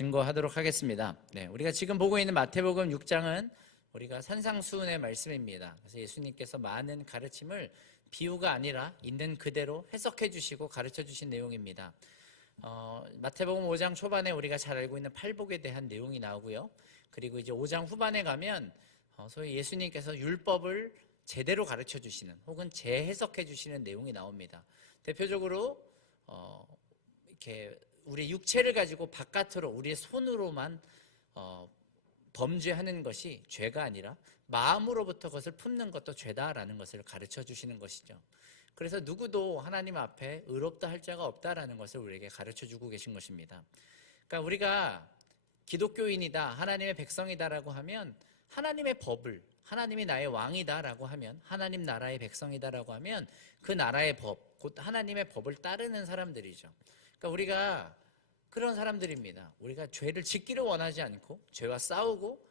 증거하도록 하겠습니다. 네, 우리가 지금 보고 있는 마태복음 6장은 우리가 산상수훈의 말씀입니다. 그래서 예수님께서 많은 가르침을 비유가 아니라 있는 그대로 해석해 주시고 가르쳐 주신 내용입니다. 마태복음 5장 초반에 우리가 잘 알고 있는 팔복에 대한 내용이 나오고요. 그리고 이제 5장 후반에 가면 소위 예수님께서 율법을 제대로 가르쳐 주시는 혹은 재해석해 주시는 내용이 나옵니다. 대표적으로 이렇게 우리 육체를 가지고 바깥으로 우리의 손으로만 범죄하는 것이 죄가 아니라 마음으로부터 그것을 품는 것도 죄다라는 것을 가르쳐 주시는 것이죠. 그래서 누구도 하나님 앞에 의롭다 할 자가 없다라는 것을 우리에게 가르쳐 주고 계신 것입니다. 그러니까 우리가 기독교인이다, 하나님의 백성이다라고 하면 하나님의 법을, 하나님이 나의 왕이다라고 하면, 하나님 나라의 백성이다라고 하면 그 나라의 법, 곧 하나님의 법을 따르는 사람들이죠. 그러니까 우리가 그런 사람들입니다. 우리가 죄를 짓기를 원하지 않고 죄와 싸우고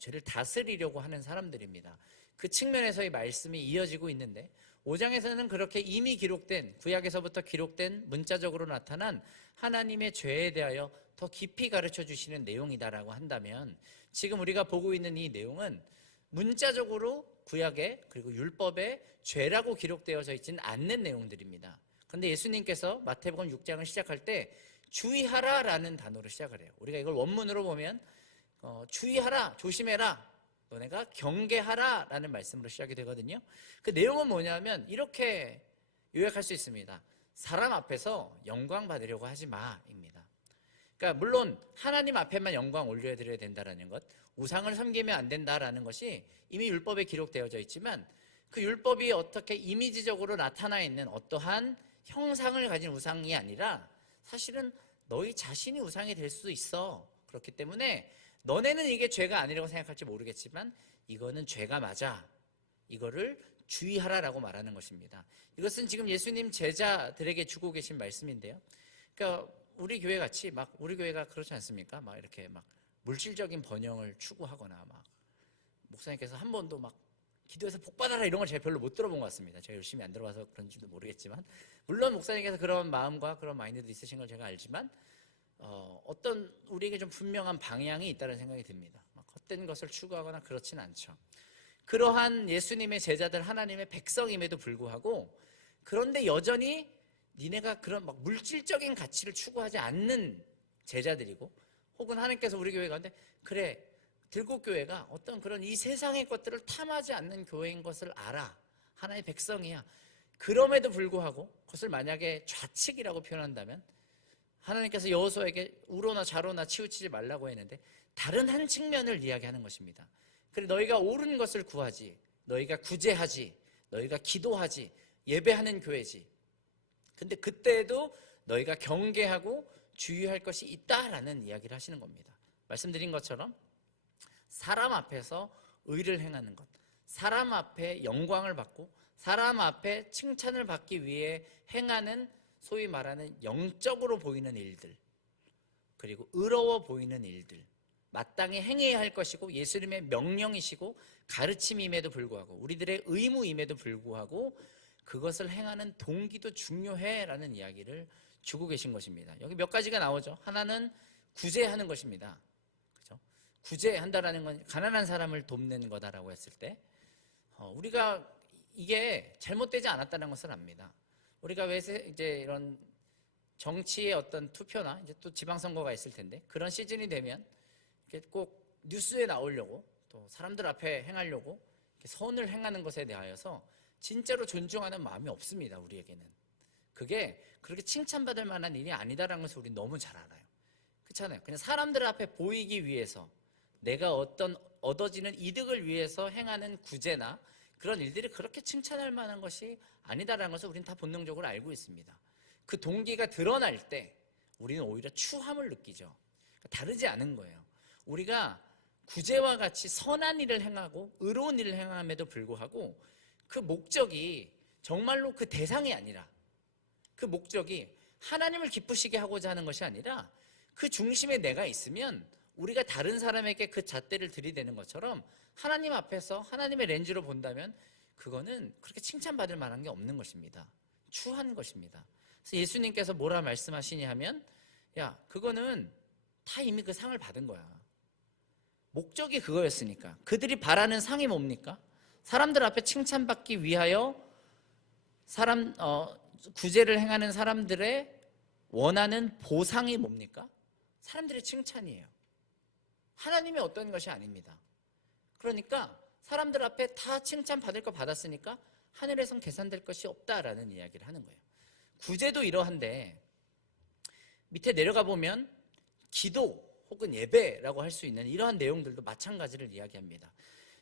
죄를 다스리려고 하는 사람들입니다. 그 측면에서의 말씀이 이어지고 있는데 5장에서는 그렇게 이미 기록된, 구약에서부터 기록된 문자적으로 나타난 하나님의 죄에 대하여 더 깊이 가르쳐 주시는 내용이다라고 한다면, 지금 우리가 보고 있는 이 내용은 문자적으로 구약에 그리고 율법에 죄라고 기록되어져 있지는 않는 내용들입니다. 그런데 예수님께서 마태복음 6장을 시작할 때 주의하라라는 단어로 시작을 해요. 우리가 이걸 원문으로 보면 주의하라, 조심해라, 너네가 경계하라 라는 말씀으로 시작이 되거든요. 그 내용은 뭐냐면 이렇게 요약할 수 있습니다. 사람 앞에서 영광 받으려고 하지 마입니다. 그러니까 물론 하나님 앞에만 영광 올려드려야 된다는 것, 우상을 섬기면 안 된다라는 것이 이미 율법에 기록되어져 있지만, 그 율법이 어떻게 이미지적으로 나타나 있는 어떠한 형상을 가진 우상이 아니라 사실은 너희 자신이 우상이 될 수도 있어. 그렇기 때문에 너네는 이게 죄가 아니라고 생각할지 모르겠지만 이거는 죄가 맞아. 이거를 주의하라라고 말하는 것입니다. 이것은 지금 예수님 제자들에게 주고 계신 말씀인데요. 그러니까 우리 교회 같이 우리 교회가 그렇지 않습니까? 이렇게 물질적인 번영을 추구하거나 목사님께서 한 번도 기도해서 복 받아라 이런 걸 제가 별로 못 들어본 것 같습니다. 제가 열심히 안 들어봐서 그런지도 모르겠지만, 물론 목사님께서 그런 마음과 그런 마인드도 있으신 걸 제가 알지만 어떤 우리에게 좀 분명한 방향이 있다는 생각이 듭니다. 헛된 것을 추구하거나 그렇진 않죠. 그러한 예수님의 제자들, 하나님의 백성임에도 불구하고, 그런데 여전히 니네가 그런 물질적인 가치를 추구하지 않는 제자들이고, 혹은 하나님께서 우리 교회 가운데 그래, 들국교회가 어떤 그런 이 세상의 것들을 탐하지 않는 교회인 것을 알아, 하나의 백성이야. 그럼에도 불구하고 그것을 만약에 좌측이라고 표현한다면, 하나님께서 여호수아에게 우로나 좌로나 치우치지 말라고 했는데 다른 한 측면을 이야기하는 것입니다. 그래, 너희가 옳은 것을 구하지, 너희가 구제하지, 너희가 기도하지, 예배하는 교회지. 근데 그때에도 너희가 경계하고 주의할 것이 있다라는 이야기를 하시는 겁니다. 말씀드린 것처럼 사람 앞에서 의를 행하는 것, 사람 앞에 영광을 받고 사람 앞에 칭찬을 받기 위해 행하는 소위 말하는 영적으로 보이는 일들, 그리고 의로워 보이는 일들, 마땅히 행해야 할 것이고 예수님의 명령이시고 가르침임에도 불구하고, 우리들의 의무임에도 불구하고 그것을 행하는 동기도 중요해라는 이야기를 주고 계신 것입니다. 여기 몇 가지가 나오죠. 하나는 구제하는 것입니다. 그렇죠? 구제한다라는 건 가난한 사람을 돕는 거다라고 했을 때 우리가 이게 잘못되지 않았다는 것을 압니다. 우리가 왜 이제 이런 정치의 어떤 투표나 이제 또 지방선거가 있을 텐데, 그런 시즌이 되면 이렇게 꼭 뉴스에 나오려고, 또 사람들 앞에 행하려고 이렇게 선을 행하는 것에 대하여서 진짜로 존중하는 마음이 없습니다. 우리에게는 그게 그렇게 칭찬받을 만한 일이 아니다라는 것을 우리 너무 잘 알아요. 그렇잖아요. 그냥 사람들 앞에 보이기 위해서, 내가 어떤 얻어지는 이득을 위해서 행하는 구제나 그런 일들이 그렇게 칭찬할 만한 것이 아니다라는 것을 우리는 다 본능적으로 알고 있습니다. 그 동기가 드러날 때 우리는 오히려 추함을 느끼죠. 그러니까 다르지 않은 거예요. 우리가 구제와 같이 선한 일을 행하고 의로운 일을 행함에도 불구하고 그 목적이 정말로 그 대상이 아니라, 그 목적이 하나님을 기쁘시게 하고자 하는 것이 아니라 그 중심에 내가 있으면 우리가 다른 사람에게 그 잣대를 들이대는 것처럼 하나님 앞에서 하나님의 렌즈로 본다면 그거는 그렇게 칭찬받을 만한 게 없는 것입니다. 추한 것입니다. 그래서 예수님께서 뭐라 말씀하시냐 하면, 야, 그거는 다 이미 그 상을 받은 거야. 목적이 그거였으니까. 그들이 바라는 상이 뭡니까? 사람들 앞에 칭찬받기 위하여 구제를 행하는 사람들의 원하는 보상이 뭡니까? 사람들의 칭찬이에요. 하나님의 어떤 것이 아닙니다. 그러니까 사람들 앞에 다 칭찬받을 거 받았으니까 하늘에선 계산될 것이 없다라는 이야기를 하는 거예요. 구제도 이러한데 밑에 내려가 보면 기도 혹은 예배라고 할 수 있는 이러한 내용들도 마찬가지를 이야기합니다.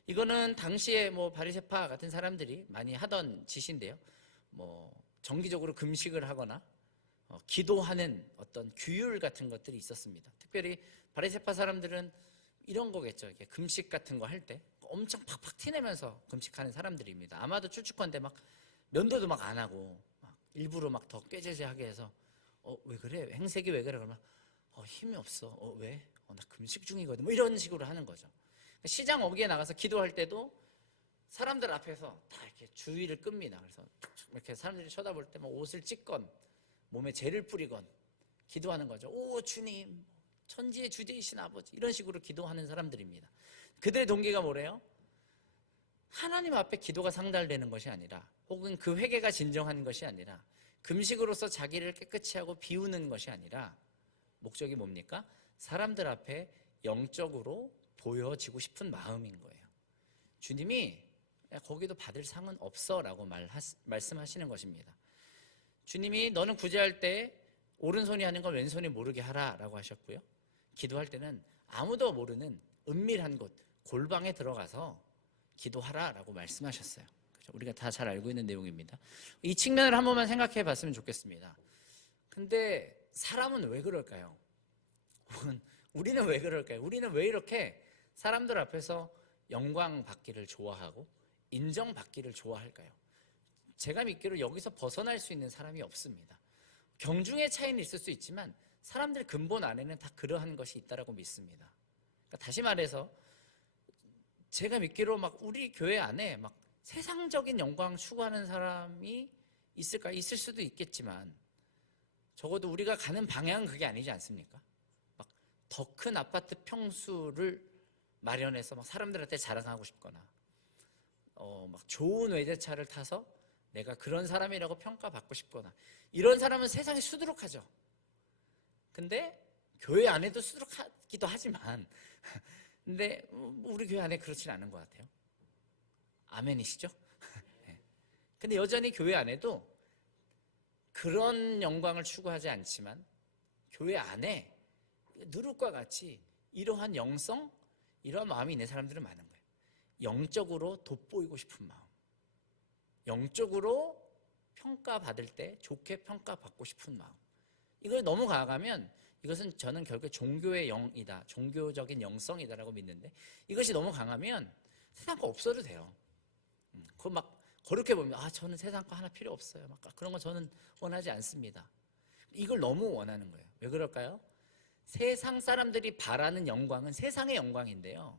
이거는 당시에 바리새파 같은 사람들이 많이 하던 짓인데요. 정기적으로 금식을 하거나 기도하는 어떤 규율 같은 것들이 있었습니다. 특별히 바리새파 사람들은 이런 거겠죠. 이렇게 금식 같은 거 할 때 엄청 팍팍 티내면서 금식하는 사람들입니다. 아마도 추측컨대 막 면도도 막 안 하고 막 일부러 막 더 꾀죄죄하게 해서 왜 그래? 행색이 왜 그래? 그러면 힘이 없어. 왜? 나 금식 중이거든. 이런 식으로 하는 거죠. 시장 어귀에 나가서 기도할 때도 사람들 앞에서 다 이렇게 주의를 끕니다. 그래서 이렇게 사람들이 쳐다볼 때 옷을 찢건 몸에 재를 뿌리건 기도하는 거죠. 오 주님, 천지의 주제이신 아버지, 이런 식으로 기도하는 사람들입니다. 그들의 동기가 뭐래요? 하나님 앞에 기도가 상달되는 것이 아니라, 혹은 그 회개가 진정한 것이 아니라, 금식으로서 자기를 깨끗이 하고 비우는 것이 아니라 목적이 뭡니까? 사람들 앞에 영적으로 보여지고 싶은 마음인 거예요. 주님이 거기도 받을 상은 없어 라고 말씀하시는 것입니다. 주님이 너는 구제할 때 오른손이 하는 건 왼손이 모르게 하라 라고 하셨고요. 기도할 때는 아무도 모르는 은밀한 곳, 골방에 들어가서 기도하라 라고 말씀하셨어요. 우리가 다 잘 알고 있는 내용입니다. 이 측면을 한 번만 생각해 봤으면 좋겠습니다. 근데 사람은 왜 그럴까요? 우리는 왜 그럴까요? 우리는 왜 이렇게 사람들 앞에서 영광 받기를 좋아하고 인정받기를 좋아할까요? 제가 믿기로 여기서 벗어날 수 있는 사람이 없습니다. 경중의 차이는 있을 수 있지만 사람들 근본 안에는 다 그러한 것이 있다고 믿습니다. 그러니까 다시 말해서 제가 믿기로 우리 교회 안에 세상적인 영광 추구하는 사람이 있을까? 있을 수도 있겠지만 적어도 우리가 가는 방향은 그게 아니지 않습니까? 더 큰 아파트 평수를 마련해서 사람들한테 자랑하고 싶거나 좋은 외제차를 타서 내가 그런 사람이라고 평가받고 싶거나, 이런 사람은 세상에 수두룩하죠. 근데 교회 안에도 수두룩하기도 하지만 근데 우리 교회 안에 그렇진 않은 것 같아요. 아멘이시죠? 근데 여전히 교회 안에도 그런 영광을 추구하지 않지만 교회 안에 누룩과 같이 이러한 영성, 이러한 마음이 있는 사람들은 많은 거예요. 영적으로 돋보이고 싶은 마음, 영적으로 평가받을 때 좋게 평가받고 싶은 마음, 이걸 너무 강하면 이것은 저는 결국 종교의 영이다, 종교적인 영성이다라고 믿는데, 이것이 너무 강하면 세상 거 없어도 돼요. 그거 거룩해 보면 저는 세상 거 하나 필요 없어요. 그런 거 저는 원하지 않습니다. 이걸 너무 원하는 거예요. 왜 그럴까요? 세상 사람들이 바라는 영광은 세상의 영광인데요,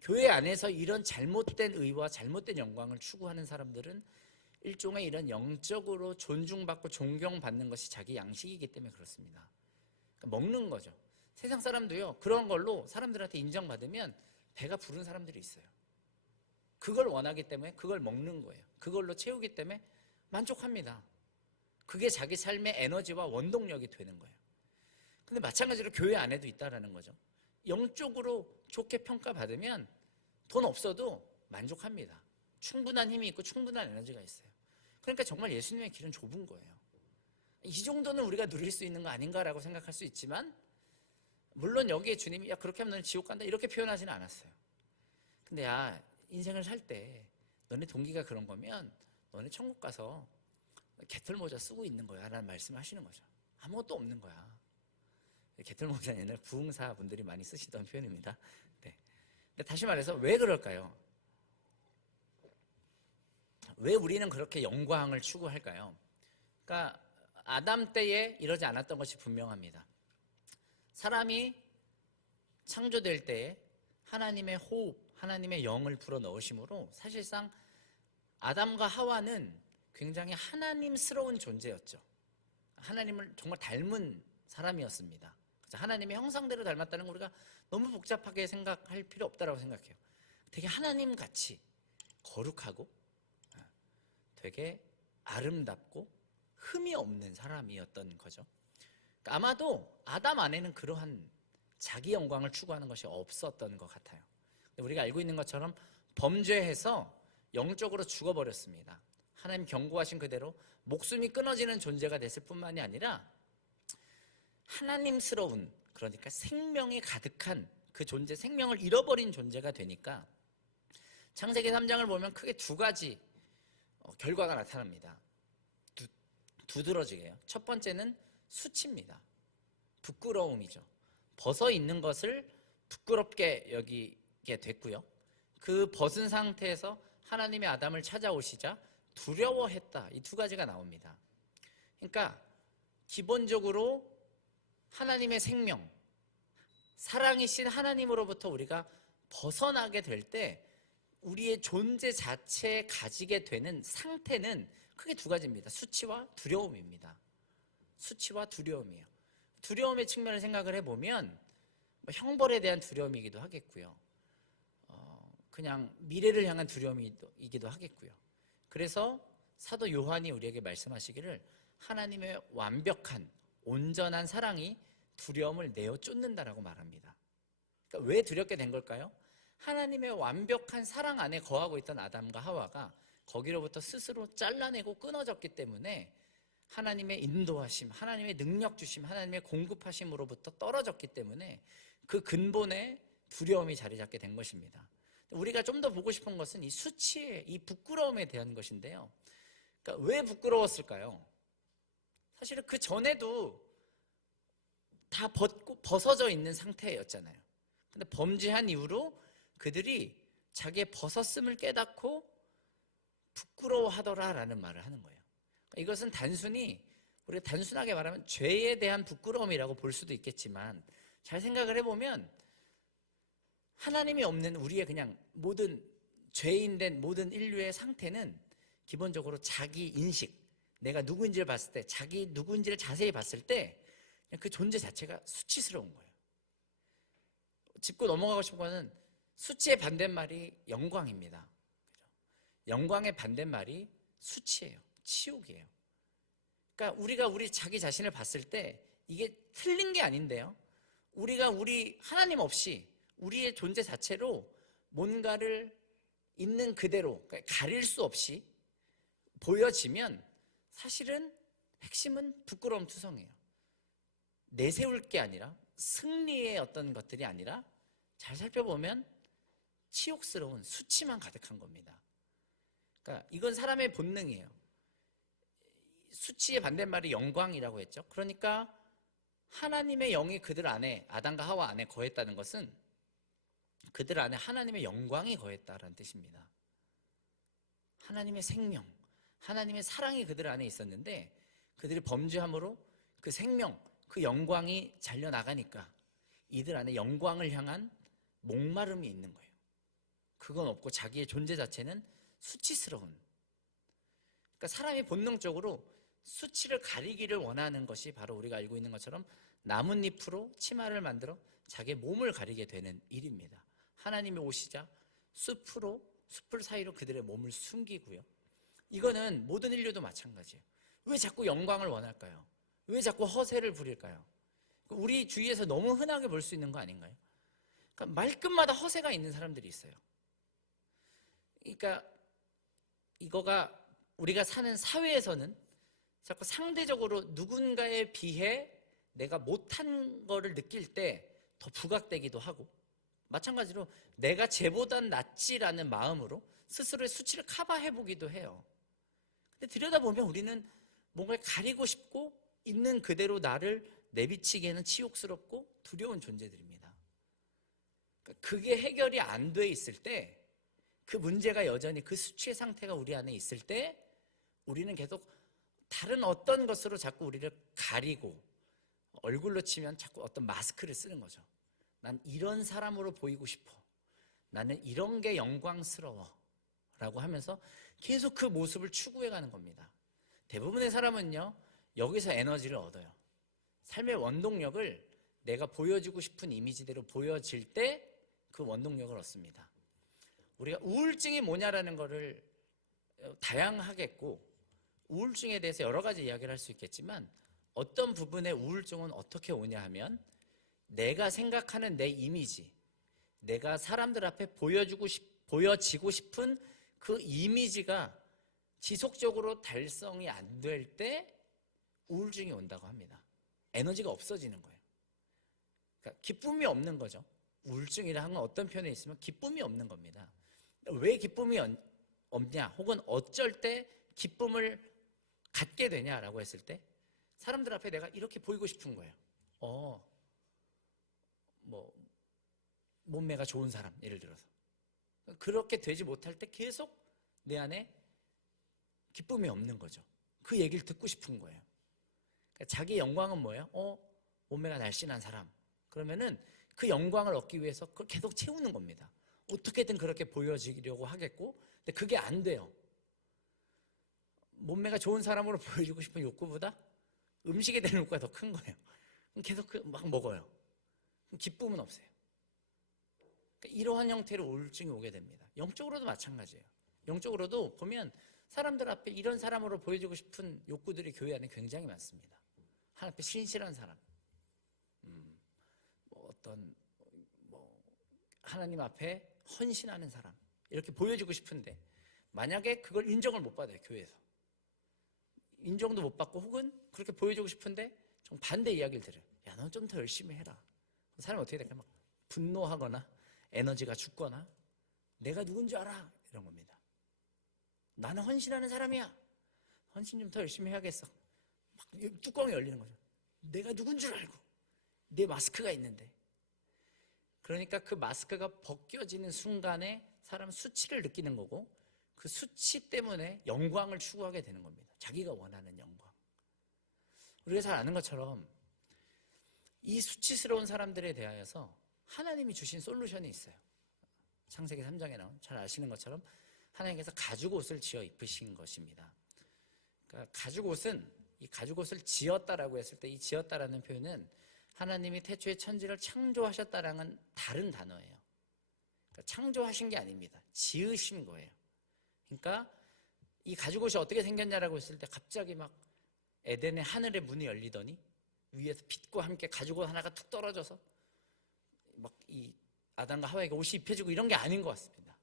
교회 안에서 이런 잘못된 의와 잘못된 영광을 추구하는 사람들은 일종의 이런 영적으로 존중받고 존경받는 것이 자기 양식이기 때문에 그렇습니다. 그러니까 먹는 거죠. 세상 사람도요, 그런 걸로 사람들한테 인정받으면 배가 부른 사람들이 있어요. 그걸 원하기 때문에 그걸 먹는 거예요. 그걸로 채우기 때문에 만족합니다. 그게 자기 삶의 에너지와 원동력이 되는 거예요. 근데 마찬가지로 교회 안에도 있다라는 거죠. 영적으로 좋게 평가받으면 돈 없어도 만족합니다. 충분한 힘이 있고 충분한 에너지가 있어요. 그러니까 정말 예수님의 길은 좁은 거예요. 이 정도는 우리가 누릴 수 있는 거 아닌가라고 생각할 수 있지만, 물론 여기에 주님이 그렇게 하면 너는 지옥 간다 이렇게 표현하지는 않았어요. 근데 인생을 살 때 너네 동기가 그런 거면 너네 천국 가서 개털모자 쓰고 있는 거야 라는 말씀을 하시는 거죠. 아무것도 없는 거야. 개털모자는 옛날 부흥사 분들이 많이 쓰시던 표현입니다. 네. 근데 다시 말해서 왜 그럴까요? 왜 우리는 그렇게 영광을 추구할까요? 그러니까 아담 때에 이러지 않았던 것이 분명합니다. 사람이 창조될 때에 하나님의 호흡, 하나님의 영을 불어넣으심으로 사실상 아담과 하와는 굉장히 하나님스러운 존재였죠. 하나님을 정말 닮은 사람이었습니다. 하나님의 형상대로 닮았다는 거 우리가 너무 복잡하게 생각할 필요 없다라고 생각해요. 되게 하나님 같이 거룩하고 되게 아름답고 흠이 없는 사람이었던 거죠. 그러니까 아마도 아담 안에는 그러한 자기 영광을 추구하는 것이 없었던 것 같아요. 우리가 알고 있는 것처럼 범죄해서 영적으로 죽어버렸습니다. 하나님 경고하신 그대로 목숨이 끊어지는 존재가 됐을 뿐만이 아니라 하나님스러운, 그러니까 생명이 가득한 그 존재, 생명을 잃어버린 존재가 되니까 창세기 3장을 보면 크게 두 가지 결과가 나타납니다. 두드러지게요. 첫 번째는 수치입니다. 부끄러움이죠. 벗어 있는 것을 부끄럽게 여기게 됐고요. 그 벗은 상태에서 하나님의 아담을 찾아오시자 두려워했다. 이 두 가지가 나옵니다. 그러니까 기본적으로 하나님의 생명, 사랑이신 하나님으로부터 우리가 벗어나게 될 때 우리의 존재 자체에 가지게 되는 상태는 크게 두 가지입니다. 수치와 두려움입니다. 수치와 두려움이에요. 두려움의 측면을 생각을 해보면 형벌에 대한 두려움이기도 하겠고요. 그냥 미래를 향한 두려움이기도 하겠고요. 그래서 사도 요한이 우리에게 말씀하시기를 하나님의 완벽한 온전한 사랑이 두려움을 내어 쫓는다라고 말합니다. 그러니까 왜 두렵게 된 걸까요? 하나님의 완벽한 사랑 안에 거하고 있던 아담과 하와가 거기로부터 스스로 잘라내고 끊어졌기 때문에 하나님의 인도하심, 하나님의 능력 주심, 하나님의 공급하심으로부터 떨어졌기 때문에 그 근본에 두려움이 자리 잡게 된 것입니다. 우리가 좀 더 보고 싶은 것은 이 수치의, 이 부끄러움에 대한 것인데요. 그러니까 왜 부끄러웠을까요? 사실은 그 전에도 다 벗어져 있는 상태였잖아요. 근데 범죄한 이후로 그들이 자기의 벗었음을 깨닫고 부끄러워하더라라는 말을 하는 거예요. 이것은 우리가 단순하게 말하면 죄에 대한 부끄러움이라고 볼 수도 있겠지만 잘 생각을 해보면 하나님이 없는 우리의 그냥 모든 죄인된 모든 인류의 상태는 기본적으로 자기 인식, 내가 누구인지를 봤을 때, 자기 누구인지를 자세히 봤을 때 그 존재 자체가 수치스러운 거예요. 짚고 넘어가고 싶은 거는 수치의 반대말이 영광입니다. 영광의 반대말이 수치예요. 치욕이에요. 그러니까 우리가 자기 자신을 봤을 때 이게 틀린 게 아닌데요. 우리가 하나님 없이 우리의 존재 자체로 뭔가를 있는 그대로 가릴 수 없이 보여지면 사실은 핵심은 부끄러움 투성이에요. 내세울 게 아니라 승리의 어떤 것들이 아니라 잘 살펴보면 치욕스러운 수치만 가득한 겁니다. 그러니까 이건 사람의 본능이에요. 수치의 반대말이 영광이라고 했죠. 그러니까 하나님의 영이 그들 안에, 아담과 하와 안에 거했다는 것은 그들 안에 하나님의 영광이 거했다라는 뜻입니다. 하나님의 생명, 하나님의 사랑이 그들 안에 있었는데 그들이 범죄함으로 그 생명, 그 영광이 잘려나가니까 이들 안에 영광을 향한 목마름이 있는 거예요. 그건 없고 자기의 존재 자체는 수치스러운. 그러니까 사람이 본능적으로 수치를 가리기를 원하는 것이 바로 우리가 알고 있는 것처럼 나뭇잎으로 치마를 만들어 자기의 몸을 가리게 되는 일입니다. 하나님이 오시자 숲을 사이로 그들의 몸을 숨기고요. 이거는 모든 인류도 마찬가지예요. 왜 자꾸 영광을 원할까요? 왜 자꾸 허세를 부릴까요? 우리 주위에서 너무 흔하게 볼 수 있는 거 아닌가요? 그러니까 말끝마다 허세가 있는 사람들이 있어요. 그러니까 이거가 우리가 사는 사회에서는 자꾸 상대적으로 누군가에 비해 내가 못한 거를 느낄 때 더 부각되기도 하고, 마찬가지로 내가 쟤보단 낫지라는 마음으로 스스로의 수치를 커버해보기도 해요. 근데 들여다보면 우리는 뭔가를 가리고 싶고 있는 그대로 나를 내비치기에는 치욕스럽고 두려운 존재들입니다. 그러니까 그게 해결이 안 돼 있을 때, 그 문제가 여전히 그 수치의 상태가 우리 안에 있을 때 우리는 계속 다른 어떤 것으로 자꾸 우리를 가리고, 얼굴로 치면 자꾸 어떤 마스크를 쓰는 거죠. 난 이런 사람으로 보이고 싶어, 나는 이런 게 영광스러워 라고 하면서 계속 그 모습을 추구해가는 겁니다. 대부분의 사람은요 여기서 에너지를 얻어요. 삶의 원동력을 내가 보여주고 싶은 이미지대로 보여질 때 그 원동력을 얻습니다. 우리가 우울증이 뭐냐라는 거를 다양하겠고, 우울증에 대해서 여러 가지 이야기를 할 수 있겠지만, 어떤 부분의 우울증은 어떻게 오냐 하면, 내가 생각하는 내 이미지, 내가 사람들 앞에 보여지고 싶은 그 이미지가 지속적으로 달성이 안 될 때 우울증이 온다고 합니다. 에너지가 없어지는 거예요. 그러니까 기쁨이 없는 거죠. 우울증이라는 건 어떤 편에 있으면 기쁨이 없는 겁니다. 왜 기쁨이 없냐, 혹은 어쩔 때 기쁨을 갖게 되냐라고 했을 때, 사람들 앞에 내가 이렇게 보이고 싶은 거예요. 몸매가 좋은 사람, 예를 들어서. 그렇게 되지 못할 때 계속 내 안에 기쁨이 없는 거죠. 그 얘기를 듣고 싶은 거예요. 그러니까 자기 영광은 뭐예요? 몸매가 날씬한 사람. 그러면은 그 영광을 얻기 위해서 그걸 계속 채우는 겁니다. 어떻게든 그렇게 보여지려고 하겠고, 근데 그게 안 돼요. 몸매가 좋은 사람으로 보여지고 싶은 욕구보다 음식에 대한 욕구가 더 큰 거예요. 계속 막 먹어요. 기쁨은 없어요. 그러니까 이러한 형태로 우울증이 오게 됩니다. 영적으로도 마찬가지예요. 영적으로도 보면 사람들 앞에 이런 사람으로 보여지고 싶은 욕구들이 교회 안에 굉장히 많습니다. 하나님 앞에 신실한 사람, 하나님 앞에 헌신하는 사람, 이렇게 보여지고 싶은데, 만약에 그걸 인정을 못 받아요. 교회에서 인정도 못 받고, 혹은 그렇게 보여주고 싶은데 좀 반대 이야기를 들어요. 야, 넌 좀 더 열심히 해라. 사람이 어떻게 될까? 막 분노하거나 에너지가 죽거나, 내가 누군지 알아, 이런 겁니다. 나는 헌신하는 사람이야. 헌신 좀 더 열심히 해야겠어. 막 뚜껑이 열리는 거죠. 내가 누군 줄 알고, 내 마스크가 있는데. 그러니까 그 마스크가 벗겨지는 순간에 사람 수치를 느끼는 거고, 그 수치 때문에 영광을 추구하게 되는 겁니다. 자기가 원하는 영광. 우리가 잘 아는 것처럼 이 수치스러운 사람들에 대하여서 하나님이 주신 솔루션이 있어요. 창세기 3장에 나온, 잘 아시는 것처럼 하나님께서 가죽옷을 지어 입히신 것입니다. 그러니까 가죽옷은, 이 가죽옷을 지었다라고 했을 때, 이 지었다라는 표현은 하나님이 태초에 천지를 창조하셨다라는 다른 단어예요. 그러니까 창조하신 게 아닙니다. 지으신 거예요. 그러니까 이 가죽옷이 어떻게 생겼냐라고 했을 때, 갑자기 막 에덴의 하늘의 문이 열리더니 위에서 빛과 함께 가죽옷 하나가 툭 떨어져서 막 이 아담과 하와에게 옷이 입혀지고 이런 게 아닌 것 같습니다.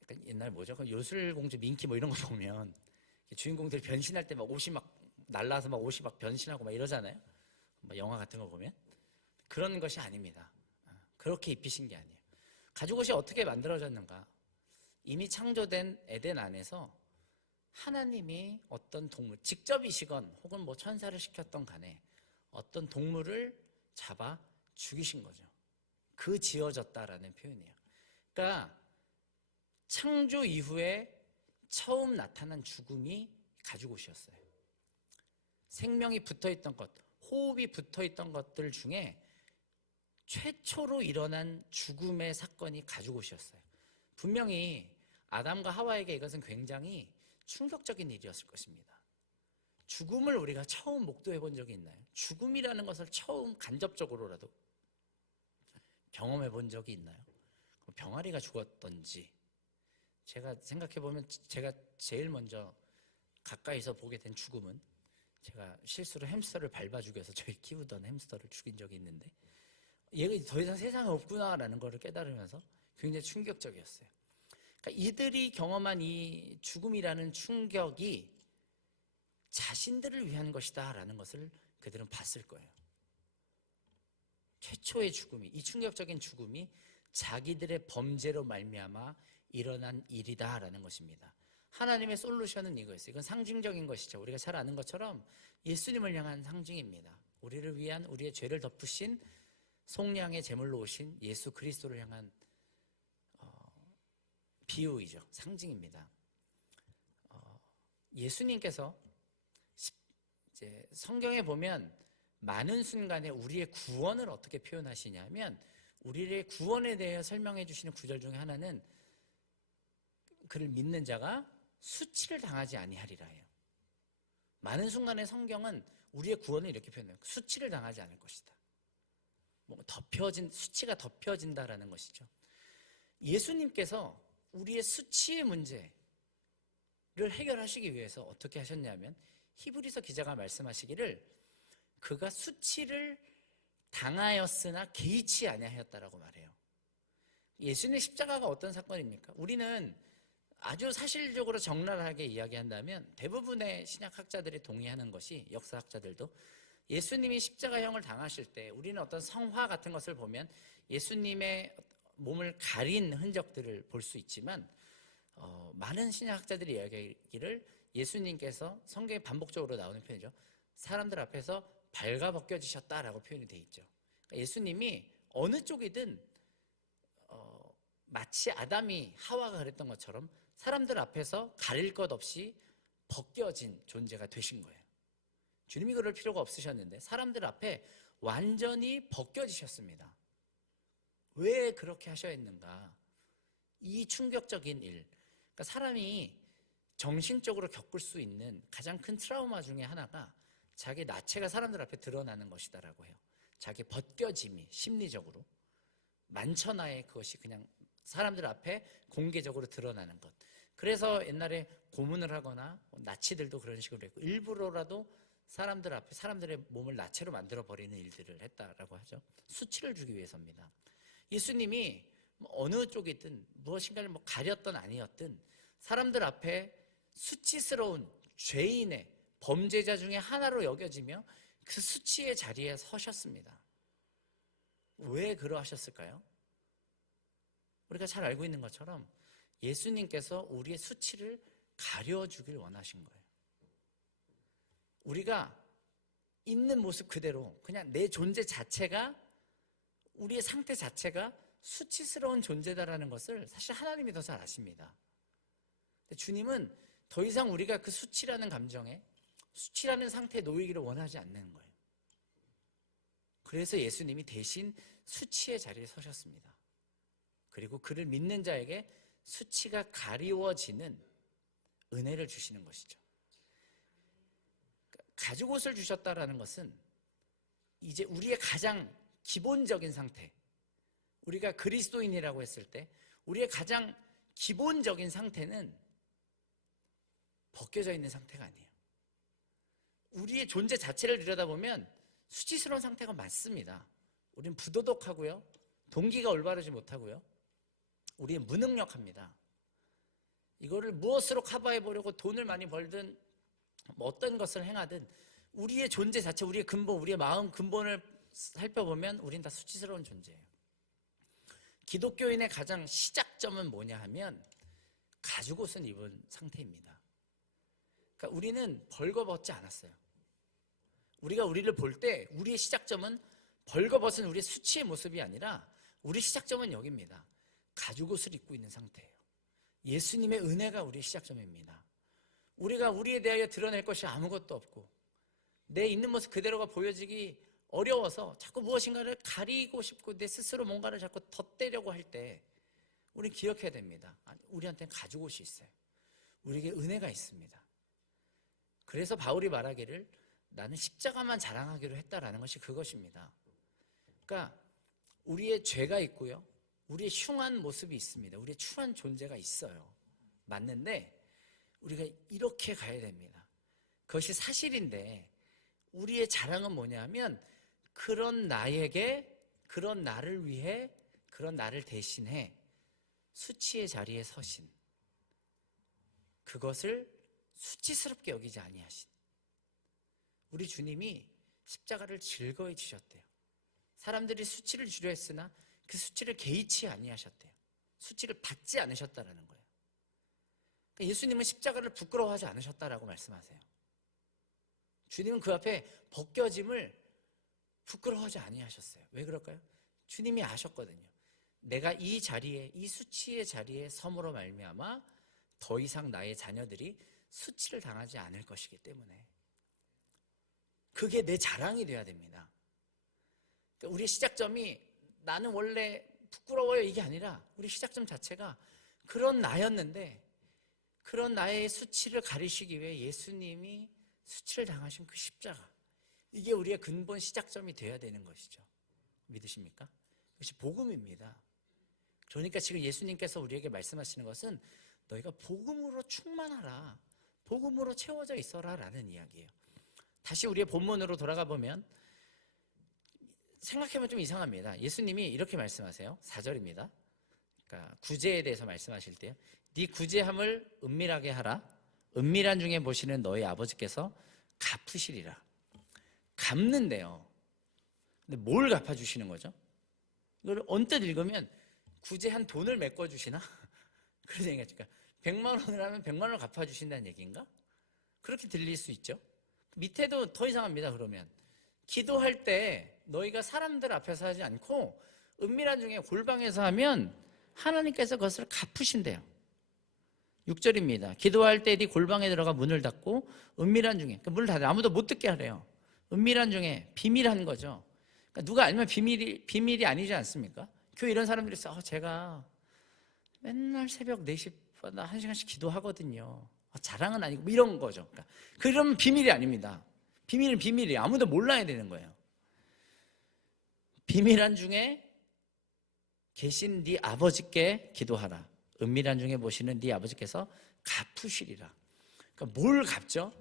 약간 옛날 뭐죠? 요술공주 민키 뭐 이런 거 보면 주인공들이 변신할 때 막 옷이 막 날라서 막 옷이 막 변신하고 막 이러잖아요. 막 영화 같은 거 보면. 그런 것이 아닙니다. 그렇게 입히신 게 아니에요. 가죽옷이 어떻게 만들어졌는가? 이미 창조된 에덴 안에서 하나님이 어떤 동물, 직접이시건 혹은 뭐 천사를 시켰던 간에 어떤 동물을 잡아 죽이신 거죠. 그 지어졌다라는 표현이에요. 그러니까 창조 이후에 처음 나타난 죽음이 가죽옷이었어요. 생명이 붙어있던 것, 호흡이 붙어있던 것들 중에 최초로 일어난 죽음의 사건이 가죽옷이었어요. 분명히 아담과 하와에게 이것은 굉장히 충격적인 일이었을 것입니다. 죽음을 우리가 처음 목도해 본 적이 있나요? 죽음이라는 것을 처음 간접적으로라도 경험해 본 적이 있나요? 병아리가 죽었던지, 제가 생각해 보면 제가 제일 먼저 가까이서 보게 된 죽음은, 제가 실수로 햄스터를 밟아 죽여서 저희 키우던 햄스터를 죽인 적이 있는데, 얘가 더 이상 세상에 없구나라는 것을 깨달으면서 굉장히 충격적이었어요. 그러니까 이들이 경험한 이 죽음이라는 충격이 자신들을 위한 것이다라는 것을 그들은 봤을 거예요. 최초의 죽음이, 이 충격적인 죽음이 자기들의 범죄로 말미암아 일어난 일이다라는 것입니다. 하나님의 솔루션은 이거였어요. 이건 상징적인 것이죠. 우리가 잘 아는 것처럼 예수님을 향한 상징입니다. 우리를 위한, 우리의 죄를 덮으신 속량의 제물로 오신 예수 그리스도를 향한 비유이죠. 상징입니다. 예수님께서 이제 성경에 보면 많은 순간에 우리의 구원을 어떻게 표현하시냐면, 우리의 구원에 대해 설명해 주시는 구절 중에 하나는 그를 믿는 자가 수치를 당하지 아니하리라 해요. 많은 순간에 성경은 우리의 구원을 이렇게 표현해요. 수치를 당하지 않을 것이다. 수치가 덮여진다라는 것이죠. 예수님께서 우리의 수치의 문제를 해결하시기 위해서 어떻게 하셨냐면 히브리서 기자가 말씀하시기를 그가 수치를 당하였으나 개의치 아니하였다라고 말해요. 예수님의 십자가가 어떤 사건입니까? 우리는 아주 사실적으로 적나라하게 이야기한다면 대부분의 신약학자들이 동의하는 것이, 역사학자들도 예수님이 십자가형을 당하실 때 우리는 어떤 성화 같은 것을 보면 예수님의 몸을 가린 흔적들을 볼 수 있지만 많은 신약학자들이 이야기하기를 예수님께서 성경에 반복적으로 나오는 표현이죠. 사람들 앞에서 발가벗겨지셨다라고 표현이 돼 있죠. 그러니까 예수님이 어느 쪽이든 마치 아담이 하와가 그랬던 것처럼 사람들 앞에서 가릴 것 없이 벗겨진 존재가 되신 거예요. 주님이 그럴 필요가 없으셨는데 사람들 앞에 완전히 벗겨지셨습니다. 왜 그렇게 하셔야 했는가? 이 충격적인 일, 그러니까 사람이 정신적으로 겪을 수 있는 가장 큰 트라우마 중에 하나가 자기 나체가 사람들 앞에 드러나는 것이다라고 해요. 자기 벗겨짐이 심리적으로 만천하에 그것이 그냥 사람들 앞에 공개적으로 드러나는 것. 그래서 옛날에 고문을 하거나 나치들도 그런 식으로 했고 일부러라도 사람들 앞에 사람들의 몸을 나체로 만들어 버리는 일들을 했다라고 하죠. 수치를 주기 위해서입니다. 예수님이 어느 쪽이든 무엇인가를 가렸던 아니었든 사람들 앞에 수치스러운 죄인의 범죄자 중에 하나로 여겨지며 그 수치의 자리에 서셨습니다. 왜 그러하셨을까요? 우리가 잘 알고 있는 것처럼 예수님께서 우리의 수치를 가려주길 원하신 거예요. 우리가 있는 모습 그대로 그냥 내 존재 자체가, 우리의 상태 자체가 수치스러운 존재다라는 것을 사실 하나님이 더 잘 아십니다. 근데 주님은 더 이상 우리가 그 수치라는 감정에, 수치라는 상태에 놓이기를 원하지 않는 거예요. 그래서 예수님이 대신 수치의 자리에 서셨습니다. 그리고 그를 믿는 자에게 수치가 가리워지는 은혜를 주시는 것이죠. 가죽옷을 주셨다라는 것은 이제 우리의 가장 기본적인 상태, 우리가 그리스도인이라고 했을 때 우리의 가장 기본적인 상태는 벗겨져 있는 상태가 아니에요. 우리의 존재 자체를 들여다보면 수치스러운 상태가 맞습니다. 우리는 부도덕하고요, 동기가 올바르지 못하고요, 우리는 무능력합니다. 이거를 무엇으로 커버해 보려고 돈을 많이 벌든 어떤 것을 행하든 우리의 존재 자체, 우리의 근본, 우리의 마음 근본을 살펴보면 우린 다 수치스러운 존재예요. 기독교인의 가장 시작점은 뭐냐 하면 가죽옷을 입은 상태입니다. 그러니까 우리는 벌거벗지 않았어요. 우리가 우리를 볼 때 우리의 시작점은 벌거벗은 우리의 수치의 모습이 아니라 우리 시작점은 여기입니다. 가죽옷을 입고 있는 상태예요. 예수님의 은혜가 우리의 시작점입니다. 우리가 우리에 대하여 드러낼 것이 아무것도 없고 내 있는 모습 그대로가 보여지기 어려워서 자꾸 무엇인가를 가리고 싶고 내 스스로 뭔가를 자꾸 덧대려고 할 때 우리는 기억해야 됩니다. 우리한테는 가죽옷이 있어요. 우리에게 은혜가 있습니다. 그래서 바울이 말하기를 나는 십자가만 자랑하기로 했다라는 것이 그것입니다. 그러니까 우리의 죄가 있고요, 우리의 흉한 모습이 있습니다. 우리의 추한 존재가 있어요. 맞는데 우리가 이렇게 가야 됩니다. 그것이 사실인데 우리의 자랑은 뭐냐면 그런 나에게, 그런 나를 위해, 그런 나를 대신해 수치의 자리에 서신, 그것을 수치스럽게 여기지 아니하신 우리 주님이 십자가를 즐거이 지셨대요. 사람들이 수치를 주려 했으나 그 수치를 개의치 아니하셨대요. 수치를 받지 않으셨다라는 거예요. 그러니까 예수님은 십자가를 부끄러워하지 않으셨다라고 말씀하세요. 주님은 그 앞에 벗겨짐을 부끄러워하지 아니하셨어요. 왜 그럴까요? 주님이 아셨거든요. 내가 이 자리에, 이 수치의 자리에 섬으로 말미암아 더 이상 나의 자녀들이 수치를 당하지 않을 것이기 때문에 그게 내 자랑이 돼야 됩니다. 그러니까 우리의 시작점이 나는 원래 부끄러워요 이게 아니라 우리 시작점 자체가 그런 나였는데 그런 나의 수치를 가리시기 위해 예수님이 수치를 당하신 그 십자가, 이게 우리의 근본 시작점이 돼야 되는 것이죠. 믿으십니까? 그것이 복음입니다. 그러니까 지금 예수님께서 우리에게 말씀하시는 것은 너희가 복음으로 충만하라, 복음으로 채워져 있어라 라는 이야기예요. 다시 우리의 본문으로 돌아가 보면 생각해보면 좀 이상합니다. 예수님이 이렇게 말씀하세요. 4절입니다. 그러니까 구제에 대해서 말씀하실 때요. 네 구제함을 은밀하게 하라. 은밀한 중에 보시는 너희 아버지께서 갚으시리라. 갚는데요. 근데 뭘 갚아주시는 거죠? 이걸 언뜻 읽으면 구제한 돈을 메꿔주시나? 그런 얘기가 그러니까 100만 원을 하면 100만 원을 갚아주신다는 얘기인가? 그렇게 들릴 수 있죠. 밑에도 더 이상합니다. 그러면 기도할 때 너희가 사람들 앞에서 하지 않고 은밀한 중에 골방에서 하면 하나님께서 그것을 갚으신대요. 6절입니다. 기도할 때 네 골방에 들어가 문을 닫고 은밀한 중에, 그러니까 문을 닫아 아무도 못 듣게 하래요. 은밀한 중에 비밀한 거죠. 그러니까 누가 알면 비밀이 아니지 않습니까? 교회 이런 사람들이 있어. 제가 맨날 새벽 4시마다 1시간씩 기도하거든요. 자랑은 아니고 뭐 이런 거죠. 그러니까 그러면 비밀이 아닙니다. 비밀은 비밀이에요. 아무도 몰라야 되는 거예요. 비밀한 중에 계신 네 아버지께 기도하라. 은밀한 중에 보시는 네 아버지께서 갚으시리라. 그러니까 뭘 갚죠?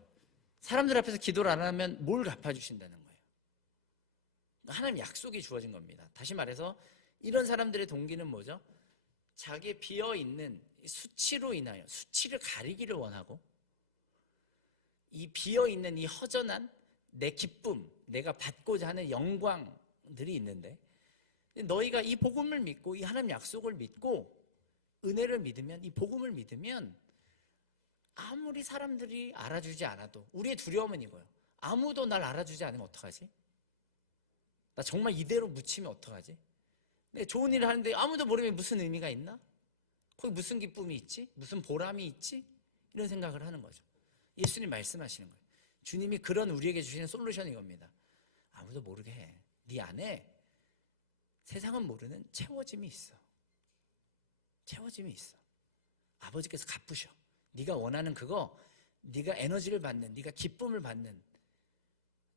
사람들 앞에서 기도를 안 하면 뭘 갚아주신다는 거예요. 하나님 약속이 주어진 겁니다. 다시 말해서 이런 사람들의 동기는 뭐죠? 자기의 비어있는 수치로 인하여 수치를 가리기를 원하고 이 비어있는 이 허전한 내 기쁨, 내가 받고자 하는 영광들이 있는데 너희가 이 복음을 믿고 이 하나님 약속을 믿고 은혜를 믿으면, 이 복음을 믿으면 아무리 사람들이 알아주지 않아도 우리의 두려움은 이거예요. 아무도 날 알아주지 않으면 어떡하지? 나 정말 이대로 묻히면 어떡하지? 내가 좋은 일을 하는데 아무도 모르면 무슨 의미가 있나? 거기 무슨 기쁨이 있지? 무슨 보람이 있지? 이런 생각을 하는 거죠. 예수님 말씀하시는 거예요. 주님이 그런 우리에게 주시는 솔루션이 이겁니다. 아무도 모르게 해. 네 안에 세상은 모르는 채워짐이 있어. 채워짐이 있어. 아버지께서 갚으셔. 네가 원하는 그거, 네가 에너지를 받는, 네가 기쁨을 받는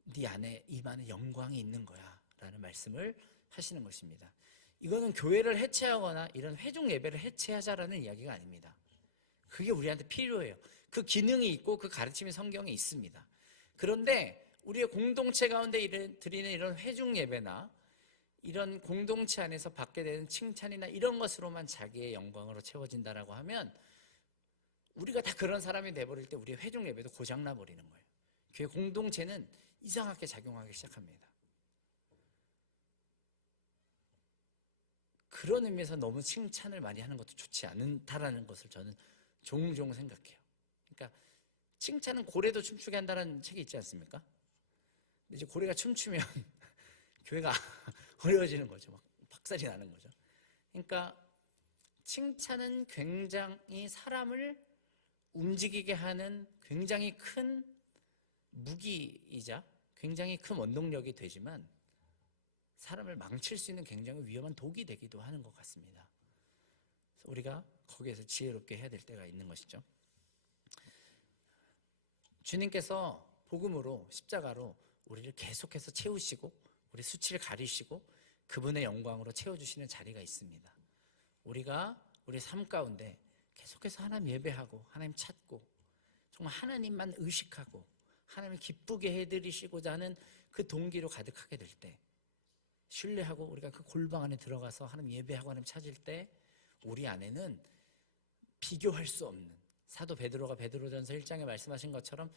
네 안에 임하는 영광이 있는 거야 라는 말씀을 하시는 것입니다. 이거는 교회를 해체하거나 이런 회중 예배를 해체하자라는 이야기가 아닙니다. 그게 우리한테 필요해요. 그 기능이 있고 그 가르침이 성경에 있습니다. 그런데 우리의 공동체 가운데 드리는 이런 회중 예배나 이런 공동체 안에서 받게 되는 칭찬이나 이런 것으로만 자기의 영광으로 채워진다라고 하면 우리가 다 그런 사람이 돼버릴 때 우리의 회중 예배도 고장나 버리는 거예요. 교회 공동체는 이상하게 작용하기 시작합니다. 그런 의미에서 너무 칭찬을 많이 하는 것도 좋지 않다라는 것을 저는 종종 생각해요. 그러니까 칭찬은 고래도 춤추게 한다는 책이 있지 않습니까? 근데 이제 고래가 춤추면 교회가 어려워지는 거죠. 막 박살이 나는 거죠. 그러니까 칭찬은 굉장히 사람을 움직이게 하는 굉장히 큰 무기이자 굉장히 큰 원동력이 되지만 사람을 망칠 수 있는 굉장히 위험한 독이 되기도 하는 것 같습니다. 그래서 우리가 거기에서 지혜롭게 해야 될 때가 있는 것이죠. 주님께서 복음으로 십자가로 우리를 계속해서 채우시고 우리 수치를 가리시고 그분의 영광으로 채워주시는 자리가 있습니다. 우리가 우리 삶 가운데 계속해서 하나님 예배하고 하나님 찾고 정말 하나님만 의식하고 하나님을 기쁘게 해드리시고자 하는 그 동기로 가득하게 될 때 신뢰하고 우리가 그 골방 안에 들어가서 하나님 예배하고 하나님 찾을 때 우리 안에는 비교할 수 없는 사도 베드로가 베드로전서 1장에 말씀하신 것처럼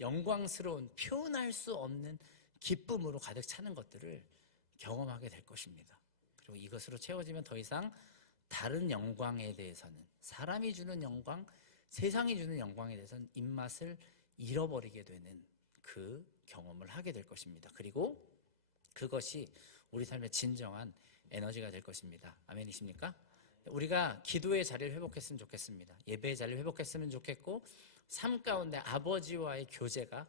영광스러운 표현할 수 없는 기쁨으로 가득 차는 것들을 경험하게 될 것입니다. 그리고 이것으로 채워지면 더 이상 다른 영광에 대해서는 사람이 주는 영광, 세상이 주는 영광에 대해서는 입맛을 잃어버리게 되는 그 경험을 하게 될 것입니다. 그리고 그것이 우리 삶의 진정한 에너지가 될 것입니다. 아멘이십니까? 우리가 기도의 자리를 회복했으면 좋겠습니다. 예배의 자리를 회복했으면 좋겠고 삶 가운데 아버지와의 교제가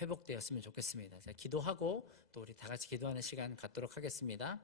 회복되었으면 좋겠습니다. 자, 기도하고 또 우리 다 같이 기도하는 시간 갖도록 하겠습니다.